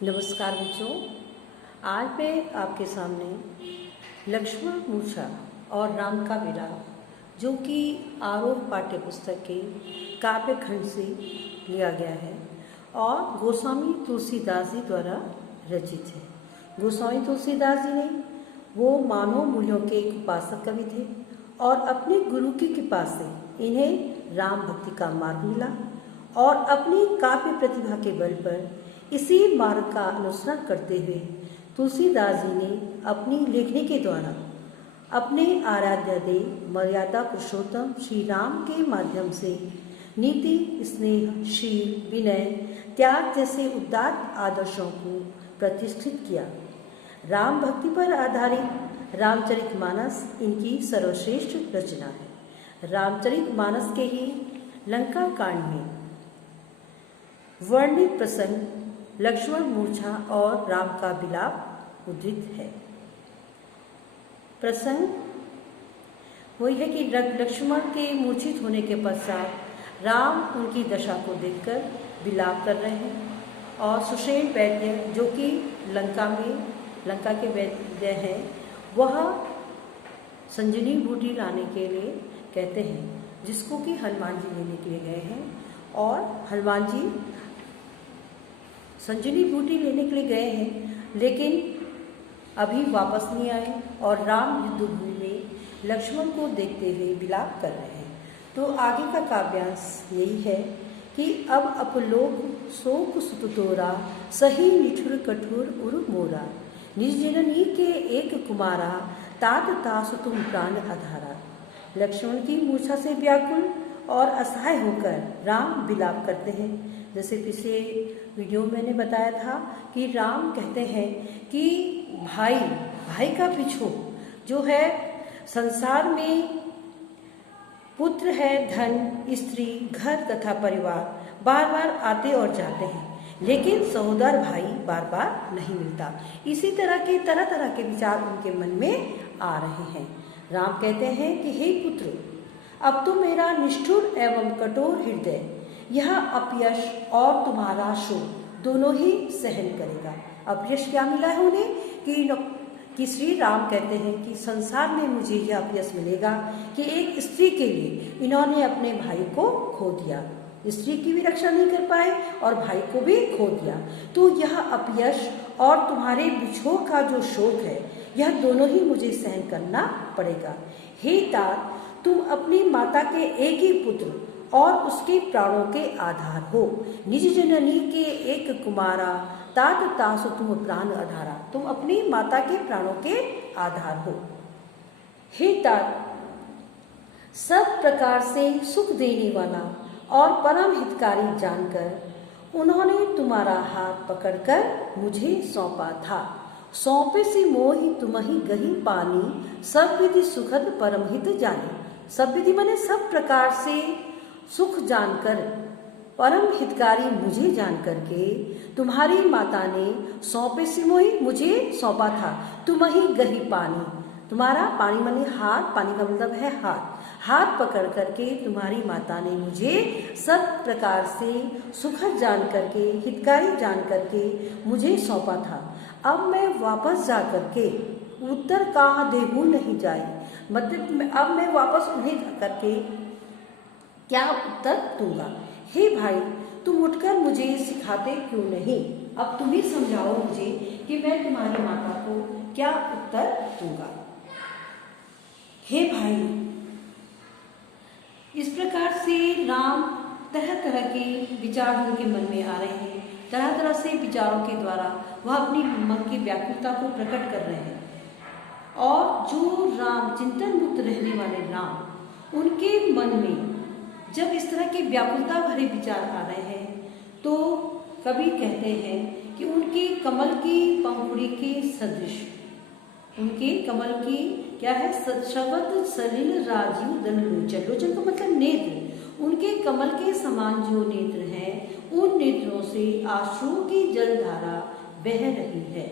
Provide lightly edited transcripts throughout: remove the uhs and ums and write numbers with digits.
नमस्कार बच्चों, आज मैं आपके सामने लक्ष्मण मूर्छा और राम का विलाप, जो कि आरोह पाठ्य पुस्तक के काव्य खंड से लिया गया है और गोस्वामी तुलसीदास जी द्वारा रचित है। गोस्वामी तुलसीदास जी ने वो मानव मूल्यों के एक उपासक कवि थे और अपने गुरु की कृपा से इन्हें राम भक्ति का मार्ग मिला और अपनी काव्य प्रतिभा के बल पर इसी मार्ग का अनुसरण करते हुए तुलसीदास जी ने अपनी लेखनी के द्वारा अपने आराध्य देव मर्यादा पुरुषोत्तम श्री राम के माध्यम से नीति, स्नेह, शील, विनय, त्याग जैसे उदात्त आदर्शों को प्रतिष्ठित किया। राम भक्ति पर आधारित रामचरितमानस इनकी सर्वश्रेष्ठ रचना है। रामचरितमानस के ही लंका कांड में वर्णित प्रसंग लक्ष्मण मूर्छा और राम का विलाप उद्धृत है। प्रसंग वही है कि लक्ष्मण के मूर्छित होने के पश्चात राम उनकी दशा को देखकर विलाप कर रहे हैं और सुषेण वैद्य, जो कि लंका के वैद्य हैं, वह संजीवनी बूटी लाने के लिए कहते हैं, जिसको कि हनुमान जी लेने के लिए गए हैं और हनुमान जी संजीवनी बूटी लेने के लिए गए हैं, लेकिन अभी वापस नहीं आए और राम युद्धभूमि में लक्ष्मण को देखते हुए विलाप कर रहे हैं। तो आगे का काव्यांश यही है कि अब अपलोक शोक सुत तोरा, सही निठुर कठोर उर मोरा, निज जननी के एक कुमारा, तात तासु तुम प्राण आधारा। लक्ष्मण की मूर्छा से व्याकुल और असहाय होकर राम विलाप करते हैं। जैसे पिछले वीडियो में मैंने बताया था कि राम कहते हैं कि भाई का पीछू जो है, संसार में पुत्र है, धन, स्त्री, घर तथा परिवार बार बार आते और जाते हैं, लेकिन सहोदर भाई बार बार नहीं मिलता। इसी तरह के विचार उनके मन में आ रहे हैं। राम कहते हैं कि हे पुत्र, अब तो मेरा निष्ठुर एवं कठोर हृदय यह अपयश और तुम्हारा शोक दोनों ही सहन करेगा। अपयश क्या मिला है उन्हें कि श्री राम कहते हैं कि संसार में मुझे यह अपयश मिलेगा कि एक स्त्री के लिए इन्होंने अपने भाई को खो दिया, स्त्री की भी रक्षा नहीं कर पाए और भाई को भी खो दिया। तो यह अपयश और तुम्हारे बिछोह का जो शोक है, यह दोनों ही मुझे सहन करना पड़ेगा। हे तात, तुम अपनी माता के एक ही पुत्र और उसके प्राणों के आधार हो, निज जननी के एक कुमारा, तात तासु तुम प्राण आधारा। तुम अपनी माता के प्राणों के आधार हो। हे तात, सब प्रकार से सुख देने वाला और परम हितकारी जानकर उन्होंने तुम्हारा हाथ पकड़कर मुझे सौंपा था। सौंपे से मोहि तुम्हि गही पानी, सब विधि सुखद परम हित जानी। सब विधि माने सब प्रकार से सुख जानकर, परम हितकारी मुझे जानकर के तुम्हारी माता ने सौंपे से मोहि मुझे सौंपा था। तुम्हि गही पानी, तुम्हारा पानी माने हाथ, पानी का मतलब है हाथ पकड़ करके तुम्हारी माता ने मुझे सब प्रकार से सुखद जान करके, हितकारी जान करके मुझे सौंपा था। अब मैं वापस जा करके उत्तर कहाँ देहू नहीं जाए, मतलब अब मैं वापस उन्हें जा करके क्या उत्तर दूंगा। हे भाई, तुम उठकर मुझे सिखाते क्यों नहीं? अब तुम ही समझाओ मुझे कि मैं तुम्हारी माता को क्या उत्तर दूंगा। हे भाई, इस प्रकार से राम तरह तरह के विचार उनके मन में आ रहे हैं। तरह तरह से विचारों के द्वारा वह अपनी मन की व्याकुलता को प्रकट कर रहे हैं। और जो राम चिंतन मुक्त रहने वाले राम, उनके मन में जब इस तरह की व्याकुलता भरे विचार आ रहे हैं, तो कवि कहते हैं कि उनके कमल की पंखुड़ी के सदृश, उनके कमल की क्या है, शबद सलिल राजीव दन लोचन। लोचन का मतलब नेत्र। उनके कमल के समान जो नेत्र हैं, उन नेत्रों से आंसुओं की जलधारा बह रही है,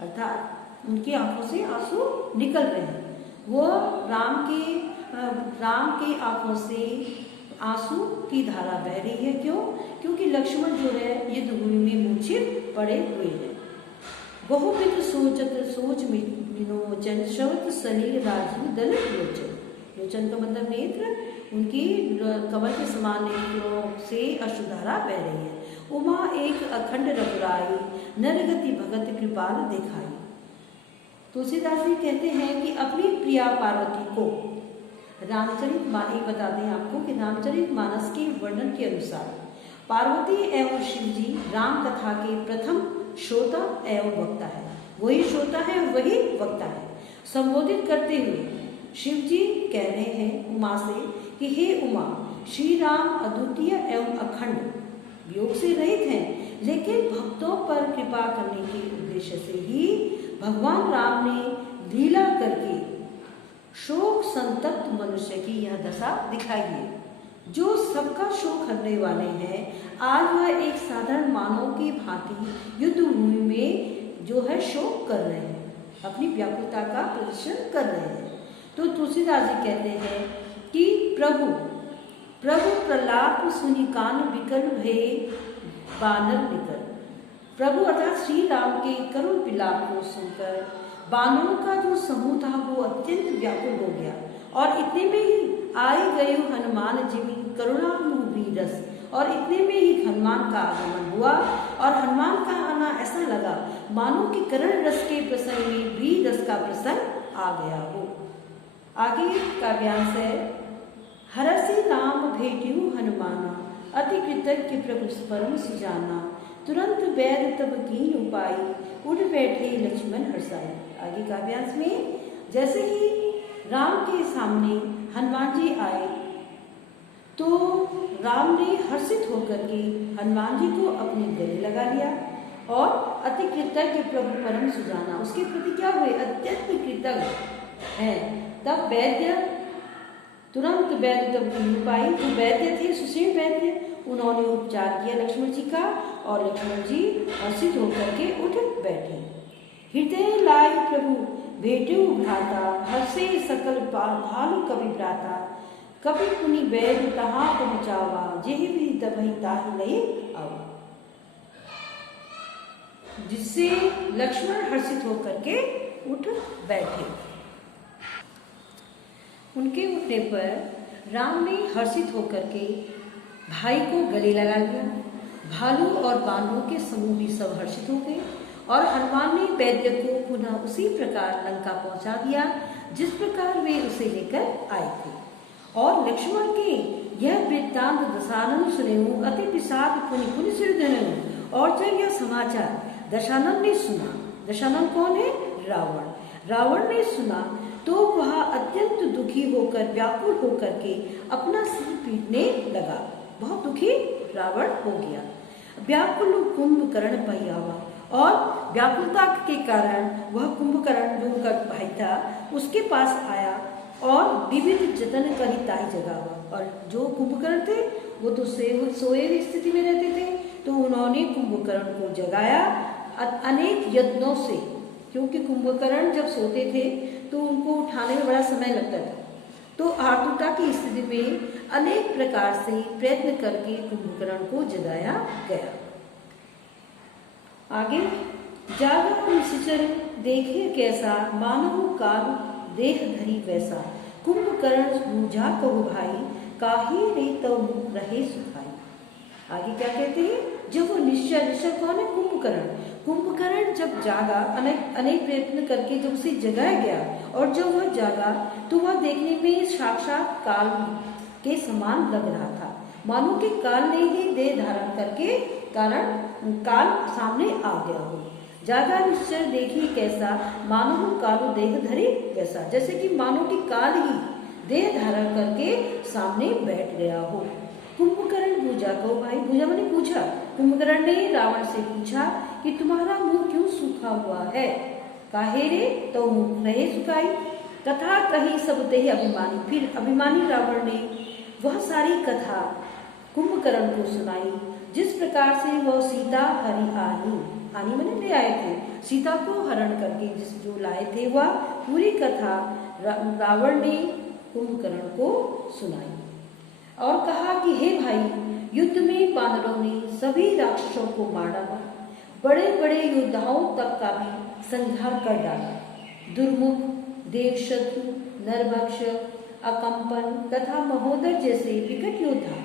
अर्थात उनकी आंखों से आंसू निकल रहे हैं। वो राम के आंखों से आंसू की धारा बह रही है। क्यों? क्योंकि लक्ष्मण जो है युद्धभूमि में मूर्छित पड़े हुए हैं। बहुविध सोचत सोच विनोचन शवत सलील राजीव दलित लोचन। लोचन का मतलब नेत्र, उनकी कमल के समान नेत्रों से अश्रुधारा बह रही है। उमा एक अखंड रघुराई नरगति भगत कृपाल दिखाई। तुलसीदास जी कहते हैं कि अपनी प्रिया पार्वती को रामचरित मानस बता दें आपको कि रामचरित मानस के वर्णन के अनुसार पार्वती एवं शिव जी राम कथा के प्रथम श्रोता एवं वक्ता है। वही श्रोता है और वही वक्ता है। संबोधित करते हुए शिव जी कह रहे हैं उमा से कि हे उमा, श्री राम अद्वितीय एवं अखंड वियोग से रहित हैं, लेकिन भक्तों पर कृपा करने के उद्देश्य से ही भगवान राम ने लीला करके शोक संतप्त मनुष्य की यह दशा दिखाई है। जो सबका शोक हरने वाले हैं, आज वह एक साधारण मानव की भांति युद्ध भूमि में जो है शोक कर रहे हैं, अपनी व्याकुलता का प्रदर्शन कर रहे हैं। तो तुलसीदास जी कहते हैं कि प्रभु प्रलाप सुनि कान विकल भये बानर निकल। प्रभु अर्थात श्री राम के करुण विलाप को सुनकर बानरों का जो समूह था वो अत्यंत व्याकुल हो गया। और इतने में ही आई गए हनुमान जिमी करुणामूवी रस, और इतने में ही हनुमान का आगमन हुआ। और हनुमान का आना ऐसा लगा मानो कि करुण रस के प्रसंग में भी रस का प्रसंग आ गया हो। आगे काव्यांश है, हरसि नाम भेट्यु हनुमाना, अति कृतज्ञ प्रभु परम सुजाना, तुरंत वैद तब कीन उपाय, उठ बैठे लक्ष्मण हर्षाई। आगे काव्यांश में जैसे ही राम के सामने हनुमान जी आए तो राम ने हर्षित होकर के हनुमान जी को अपने गले लगा लिया और अति कृतज्ञ प्रभु परम सुजाना, उसके प्रति क्या हुए, अत्यंत कृतज्ञ है। तब वैद्य तुरंत वैद्य तब कीन उपाय, जो वैद्य थे सुशील वैद्य, उन्होंने उपचार किया लक्ष्मण जी का और लक्ष्मण जी हर्षित होकर के उठ बैठे। हृदय लाई प्रभु भेटु भ्राता, हर्षे सकल भालु कवि भ्राता, कवि पुनि वैद तहाँ पहुँचावा, जेहि भी दबहि ताहि लय आवा। जिससे लक्ष्मण हर्षित होकर के उठ बैठे। उनके उठने पर राम ने हर्षित होकर के भाई को गले लगा लिया। भालू और बानरों के समूह भी सब हर्षित हो गए और हनुमान ने वैद्य को पुनः उसी प्रकार लंका पहुंचा दिया जिस प्रकार वे उसे लेकर आए थे। और लक्ष्मण के यह वृत्तांत दशानन सुनेऊ, अति विषाद पुनि पुनि सिरधनु। और जब यह समाचार दशानन ने सुना, दशानन कौन है, रावण, रावण ने सुना तो वह अत्यंत दुखी होकर व्याकुल होकर के अपना सिर पीटने लगा। बहुत दुखी रावण हो गया। व्याकुल कुंभकर्ण पहियावा, और व्याकुलता के कारण वह कुंभकर्ण जो उनका भाई था उसके पास आया और विविध जतन कही ताई जगावा। और जो कुंभकर्ण थे वो तो सोए हुई स्थिति में रहते थे, तो उन्होंने कुंभकर्ण को जगाया अनेक यत्नों से, क्योंकि कुंभकर्ण जब सोते थे तो उनको उठाने में बड़ा समय लगता था। तो आतुरता की स्थिति में अनेक प्रकार से प्रयत्न करके कुंभकर्ण को जगाया गया। आगे जागा निश्चर देखे कैसा, मानव काल देह धरी वैसा, कुंभकर्ण बूझा कहु भाई, काहे रे तो रहे सुखाई। आगे क्या कहते हैं, जब वो निश्चर कौन है, कुंभकर्ण, कुंभकर्ण जब जागा अनेक प्रयत्न करके जब उसे जगाया गया और जब वह जागा तो वह देखने में साक्षात काल के समान लग रहा था, मानो कि काल ने ही देह धारण करके कारण काल सामने आ गया हो। जागा निश्चर देखी कैसा, मानो कालो देह धरे वैसा, जैसे कि मानो कि काल ही देह धारण करके सामने बैठ गया हो। कुंभकर्ण बूझा कहो भाई, बूझा मैंने पूछा, कुंभकर्ण ने रावण से पूछा कि तुम्हारा मुंह क्यों सूखा हुआ है, काहे रे तो मुंह रहे सुखाई। कथा कही सब ते अभिमानी, फिर अभिमानी रावण ने वह सारी कथा कुंभकर्ण को सुनाई जिस प्रकार से वह सीता हरि आनी मैंने ले आए थे, सीता को हरण करके जिस जो लाए थे वह पूरी कथा रावण ने कुंभकर्ण को सुनाई और कहा कि हे भाई, युद्ध में बानरों ने सभी राक्षसों को मार डाला, बड़े बड़े योद्धाओं तक का भी संहार कर डाला। दुर्मुख, देवशत्रु, नरभक्ष, अकंपन तथा महोदय जैसे विकट योद्धा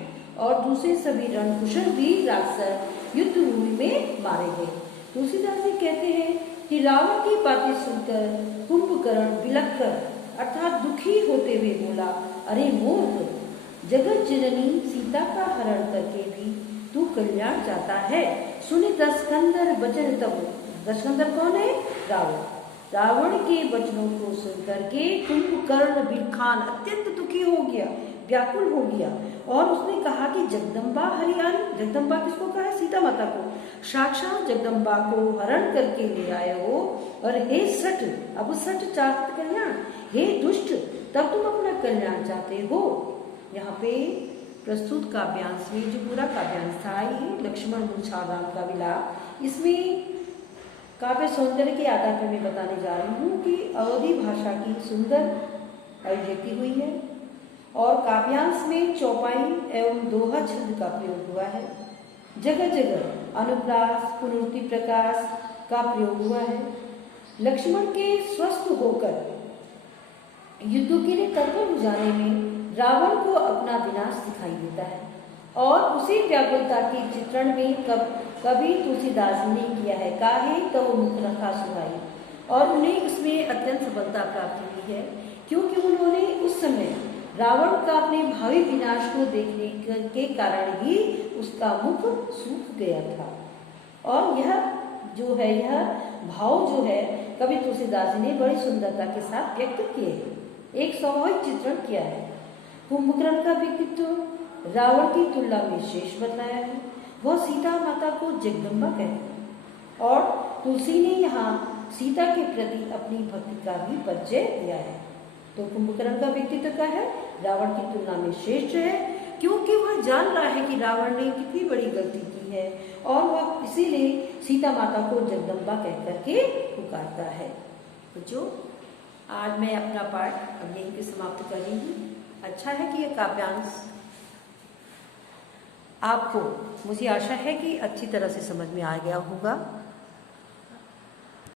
और दूसरे सभी रणकुशल वीर राक्षस युद्ध भूमि में मारे गए। तुलसीदास जी कहते हैं कि रावण की बातें सुनकर कुंभकर्ण बिलख कर अर्थात दुखी होते हुए बोला, अरे मूर्ख, जगत जननी सीता का हरण करके भी तू कल्याण चाहता है। सुनि दशकंदर वचन तब। दशकंदर कौन है? रावण। रावण के वचनों को सुनकर के कुंभकर्ण बिलखान अत्यंत दुखी हो गया, व्याकुल हो गया और उसने कहा कि जगदम्बा हरियाणी, जगदम्बा किसको कहा है? सीता माता को। साक्षात जगदम्बा को हरण करके ले आए हो और हे सठ, अब सठ चाहत कल्याण, हे दुष्ट, तब तुम अपना कल्याण चाहते हो। यहाँ पे प्रस्तुत काव्यांश में जो पूरा काव्यांश था ये लक्ष्मण मूर्छा राम का विलाप, इसमें काव्य सौंदर्य के आधार पर मैं बताने जा रही हूँ कि अवधी भाषा की सुंदर अभिव्यक्ति हुई है और काव्यांश में चौपाई एवं दोहा छंद का प्रयोग हुआ है। जगह जगह अनुप्रास, पुनरुक्ति प्रकाश का प्रयोग हुआ है। लक्ष्मण के स्वस्थ होकर युद्ध के लिए तत्पर हो जाने में रावण को अपना विनाश दिखाई देता है और उसी व्याकुलता के चित्रण में कभी तुलसीदास ने किया है, काहे तो मुख रखा सुहाई, और उन्हें इसमें अत्यंत सफलता प्राप्त हुई है क्योंकि उन्होंने उस समय रावण का अपने भावी विनाश को देखने के कारण ही उसका मुख सूख गया था। और यह जो है, यह भाव जो है कवि तुलसीदास जी ने बड़ी सुंदरता के साथ व्यक्त किए हैं, एक स्वाभाविक चित्रण किया है। कुंभकर्ण का व्यक्तित्व रावण की तुलना में श्रेष्ठ बताया है। वह सीता माता को जगदम्बा कहते हैं और तुलसी ने यहाँ सीता के प्रति अपनी भक्ति का भी परिचय दिया है। तो कुंभकर्ण का व्यक्तित्व क्या है? रावण की तुलना में श्रेष्ठ है क्योंकि वह जान रहा है कि रावण ने कितनी बड़ी गलती की है और वह इसीलिए सीता माता को जगदम्बा कह करके पुकारता है। तो जो आज मैं अपना पाठ अब यहीं पे समाप्त कर रही हूँ। अच्छा है कि यह काव्यांश आपको, मुझे आशा है कि अच्छी तरह से समझ में आ गया होगा।